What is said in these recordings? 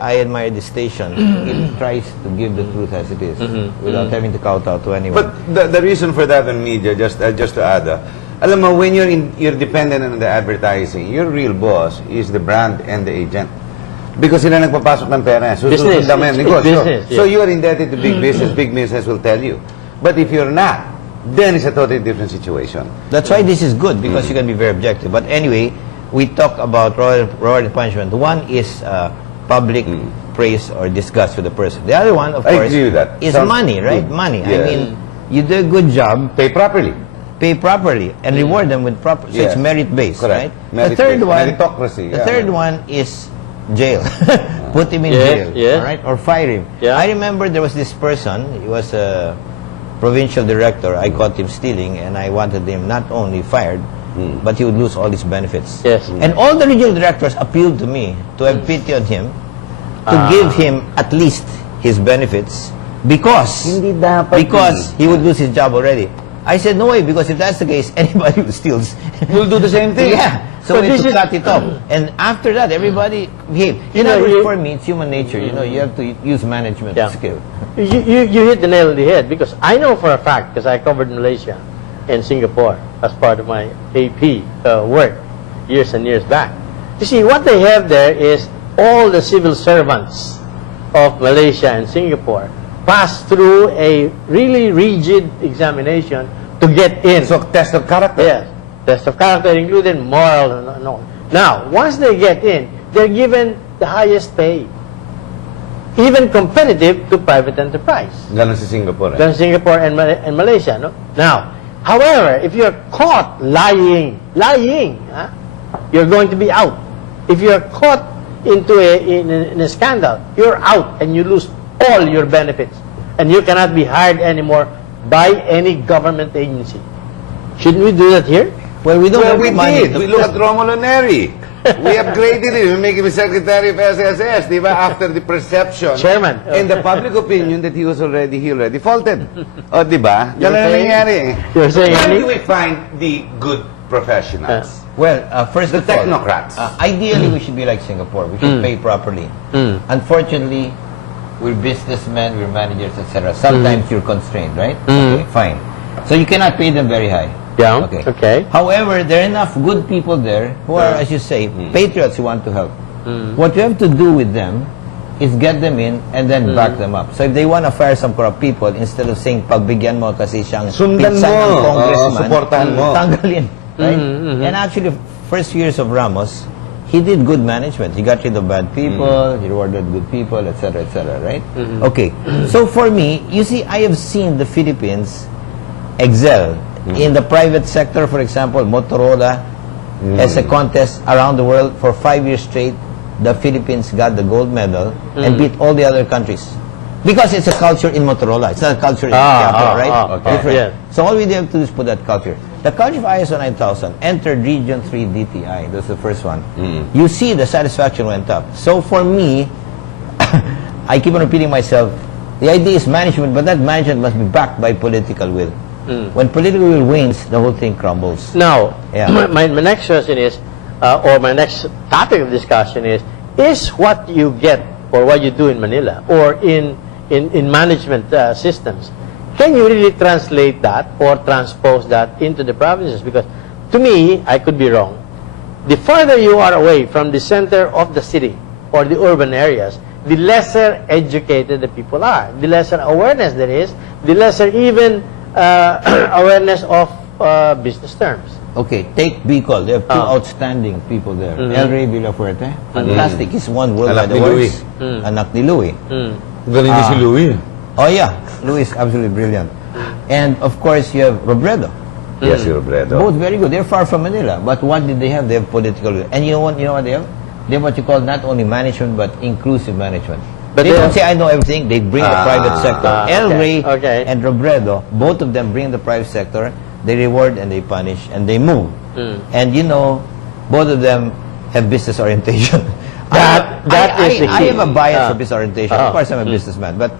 I admire the station. It tries to give the truth as it is, without having to kowtow to anyone. But the reason for that in media, just to add, alam mo, when you're dependent on the advertising, your real boss is the brand and the agent. Because sila nagpapasok ng pera. Business. Business, yeah. So you are indebted to big business. Big business will tell you. But if you're not, then it's a totally different situation. That's why this is good, because you can be very objective. But anyway, we talk about reward and punishment. One is public praise or disgust for the person. The other one, of course, is money, right? Good. Money. Yeah. I mean, you do a good job. Pay properly. Pay properly and reward them with proper. So it's merit-based, right? Merit the third one, meritocracy. The third one is jail. Put him in jail, all right? Or fire him. Yeah. I remember there was this person. He was a provincial director. I caught him stealing, and I wanted him not only fired, but he would lose all his benefits. Yes. And all the regional directors appealed to me to have pity on him, to give him at least his benefits, because he would lose his job already. I said, no way, because if that's the case, anybody who steals will do the same thing. Yeah. So we have to cut it off. And after that, everybody behaved. You know, for me, it's human nature. You know, you have to use management skill. You hit the nail on the head, because I know for a fact, because I covered Malaysia and Singapore as part of my AP work years and years back. You see, what they have there is all the civil servants of Malaysia and Singapore pass through a really rigid examination to get in. So, test of character. Yes. Test of character included moral and all. Now, once they get in, they're given the highest pay. Even competitive to private enterprise. Ganon sa Singapore. Ganon Singapore and Malaysia, no? Now, however, if you're caught lying, you're going to be out. If you're caught into in a scandal, you're out and you lose all your benefits. And you cannot be hired anymore by any government agency. Shouldn't we do that here? Well, we don't have money. We look at Romulo Neri. We upgraded him. We make him Secretary of SSS, di ba? After the perception. Chairman. And the public opinion that he already faulted. O, di ba? Ganun ang nangyari. You're saying, where do we find the good professionals? Well, first the of all, technocrats. Ideally, we should be like Singapore. We should pay properly. Unfortunately, we're businessmen, we're managers, etc. Sometimes you're constrained, right? Okay, fine. So you cannot pay them very high. Yeah. Okay. However, there are enough good people there who are, as you say, patriots who want to help. What you have to do with them is get them in and then back them up. So if they want to fire some corrupt people, instead of saying, pagbigyan mo kasi siyang sundan pinsan ng congressman, supportahan mo. Tanggalin. Right? And actually, first years of Ramos, he did good management. He got rid of bad people, he rewarded good people, etc., right? Okay. So for me, you see, I have seen the Philippines excel. In the private sector, for example, Motorola, as a contest around the world for 5 years straight, the Philippines got the gold medal and beat all the other countries. Because it's a culture in Motorola. It's not a culture in Singapore, right? Okay. Yeah. So all we have to do is put that culture. The culture of ISO 9000 entered Region 3 DTI. That's the first one. You see the satisfaction went up. So for me, I keep on repeating myself, the idea is management, but that management must be backed by political will. When political will wanes, the whole thing crumbles. Now, my next question is, or my next topic of discussion is what you get or what you do in Manila or in management systems, can you really translate that or transpose that into the provinces? Because to me, I could be wrong. The farther you are away from the center of the city or the urban areas, the lesser educated the people are, the lesser awareness there is, the lesser even awareness of business terms. Okay, take Bicol. They have two outstanding people there. El Rey Villafuerte, fantastic. He's won worldwide awards. Anak ni Louie. Galing ni si Louie. Oh yeah, Louie is absolutely brilliant. And of course, you have Robredo. Yes, Robredo. Both very good. They're far from Manila. But what did they have? They have political will. And you know what they have? They have what you call not only management, but inclusive management. But they don't say, I know everything. They bring the private sector. El Rey and Robredo, both of them bring the private sector. They reward and they punish and they move. And you know, both of them have business orientation. I have a bias for business orientation. Of course, I'm a businessman. But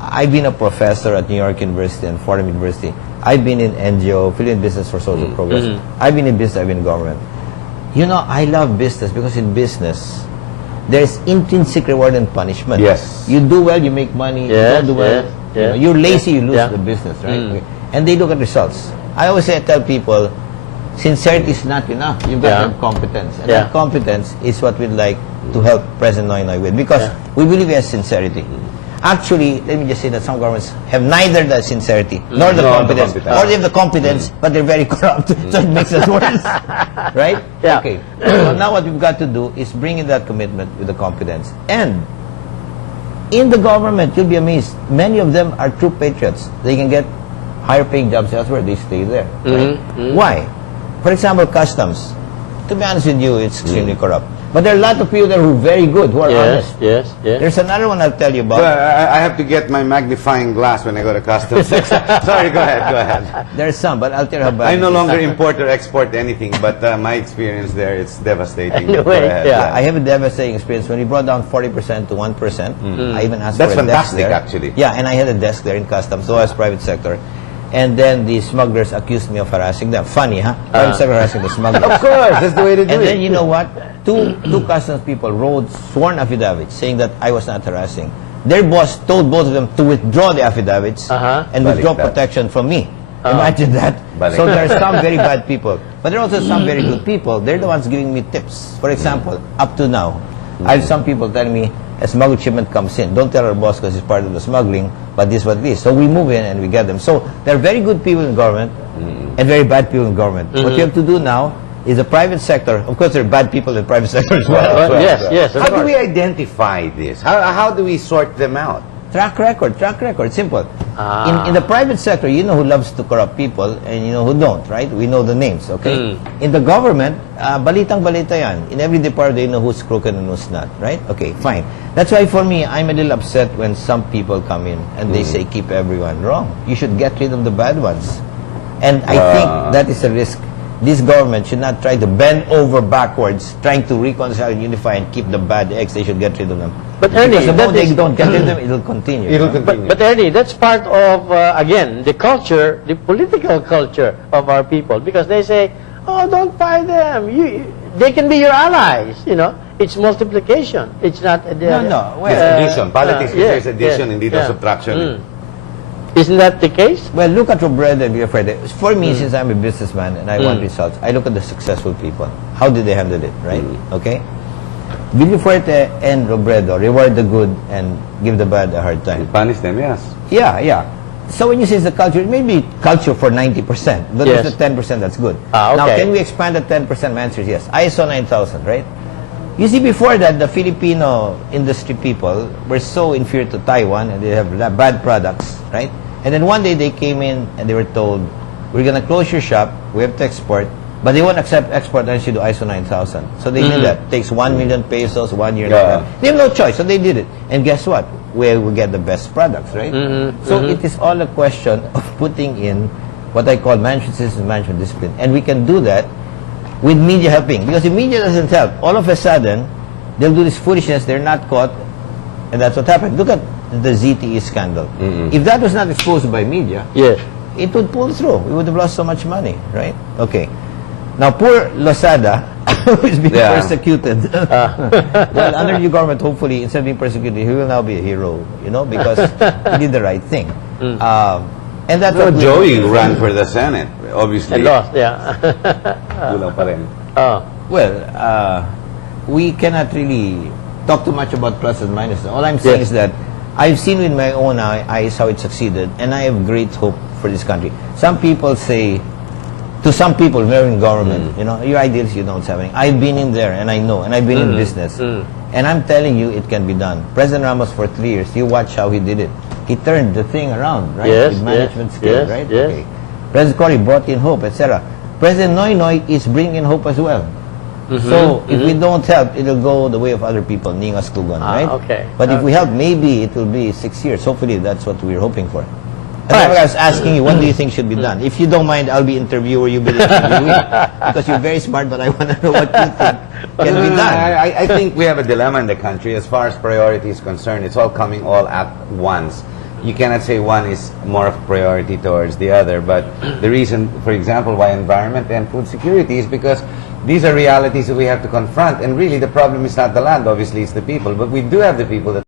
I've been a professor at New York University and Fordham University. I've been in NGO, Philippine Business for Social Progress. I've been in business, I've been in government. You know, I love business because in business, there's intrinsic reward and punishment. Yes. You do well, you make money. You Yes, don't do well, yes, you know, yes. you're lazy, you lose Yeah. the business, right? Okay. And they look at results. I always say, I tell people, sincerity is not enough. You've got to Yeah. have competence. And Yeah. that competence is what we'd like to help President Noynoy with, because we believe he has sincerity. Actually, let me just say that some governments have neither the sincerity nor the Nor the competence. competence. Or they have the competence, but they're very corrupt, so it makes it worse. Right? Yeah. Okay. So now what we've got to do is bring in that commitment with the competence. And in the government, you'll be amazed, many of them are true patriots. They can get higher paying jobs elsewhere, they stay there. Right? Why? For example, customs. To be honest with you, it's extremely corrupt. But there are a lot of people there who are very good, who are honest. Yes. There's another one I'll tell you about. Well, I have to get my magnifying glass when I go to customs. Sorry, go ahead. There's some, but I'll tell you how bad I it no is. longer import or export anything, but my experience there, it's devastating. Go Anyway, ahead. yeah. I have a devastating experience. When we brought down 40% to 1%, I even asked That's for a desk fantastic, there. actually. Yeah, and I had a desk there in customs, so I was private sector. And then the smugglers accused me of harassing them. Funny, huh? Private sector harassing the smugglers. Of course, that's the way to do And it. then you know what? Two customs people wrote sworn affidavits saying that I was not harassing. Their boss told both of them to withdraw the affidavits and withdraw Baliktad. protection from me. Imagine that. Baliktad. So there are some very bad people. But there are also some very good people. They're the ones giving me tips. For example, up to now, I have some people telling me, a smuggled shipment comes in, don't tell our boss because it's part of the smuggling, but this what this. So we move in and we get them. So there are very good people in government and very bad people in government. What you have to do now is the private sector. Of course, there are bad people in the private sector as well. Yes. Of How do course. we identify this? How do we sort them out? Track record, simple. In the private sector, you know who loves to corrupt people and you know who don't, right? We know the names, okay? In the government, balitang-balita yan. In every department, they know who's crooked and who's not, right? Okay, fine. That's why for me, I'm a little upset when some people come in and they say, keep everyone wrong. You should get rid of the bad ones. And I think that is a risk. This government should not try to bend over backwards, trying to reconcile and unify and keep the bad eggs. They should get rid of them. But Ernie, because the moment that they is- don't get rid of them, it'll continue. It'll you know? continue. But Ernie, that's part of, again, the culture, the political culture of our people. Because they say, oh, don't buy them. They can be your allies, you know. It's multiplication. It's not... No. Well, Addition. Politics is addition, indeed, yeah. or subtraction. Isn't that the case? Well, look at Robredo and Villafrede. For me, since I'm a businessman and I want results, I look at the successful people. How did they handle it, right? Okay? Villafrede and Robredo reward the good and give the bad a hard time. Punish them, yes. Yeah. So when you say it's the culture, it may be culture for 90%, but Yes. there's the 10% that's good. Okay. Now, can we expand the 10%? My answer is yes. ISO 9000, right? You see, before that, the Filipino industry people were so inferior to Taiwan and they have bad products, right? And then one day they came in and they were told, we're going to close your shop, we have to export, but they won't accept export unless you do ISO 9000. So they did that. It takes 1 million pesos, 1 year. Yeah. They have no choice, so they did it. And guess what? We get the best products, right? So it is all a question of putting in what I call management system, management discipline. And we can do that with media helping. Because if media doesn't help, all of a sudden, they'll do this foolishness, they're not caught, and that's what happened. Look at the ZTE scandal. If that was not exposed by media, Yes. it would pull through. We would have lost so much money, right? Okay. Now, poor Losada, who is being persecuted. Well, under new government, hopefully, instead of being persecuted, he will now be a hero, you know, because he did the right thing. And that's No, what we- Joey ran for the Senate, obviously. And lost, yeah. Kulang pa rin. Well, we cannot really talk too much about plus and minus. All I'm saying Yes. is that I've seen with my own eyes how it succeeded, and I have great hope for this country. Some people say, to some people who are in government, you know, your ideas, you know what's happening. I've been in there, and I know, and I've been in business. And I'm telling you, it can be done. President Ramos, for 3 years, you watch how he did it. He turned the thing around, right? Yes, With management yes, skills, yes, right? yes. Okay. President Cory brought in hope, etc. President Noynoy is bringing in hope as well. So if we don't help, it'll go the way of other people, Ningas Tugon, right? Okay. But if we help, maybe it will be 6 years. Hopefully, that's what we're hoping for. That's Right. why I was asking you, what do you think should be done? If you don't mind, I'll be interviewer, you'll be the interviewee. Because you're very smart, but I want to know what you think can be done. I think we have a dilemma in the country as far as priority is concerned. It's all coming all at once. You cannot say one is more of a priority towards the other, but the reason, for example, why environment and food security is because These are realities that we have to confront. And really, the problem is not the land. Obviously, it's the people. But we do have the people that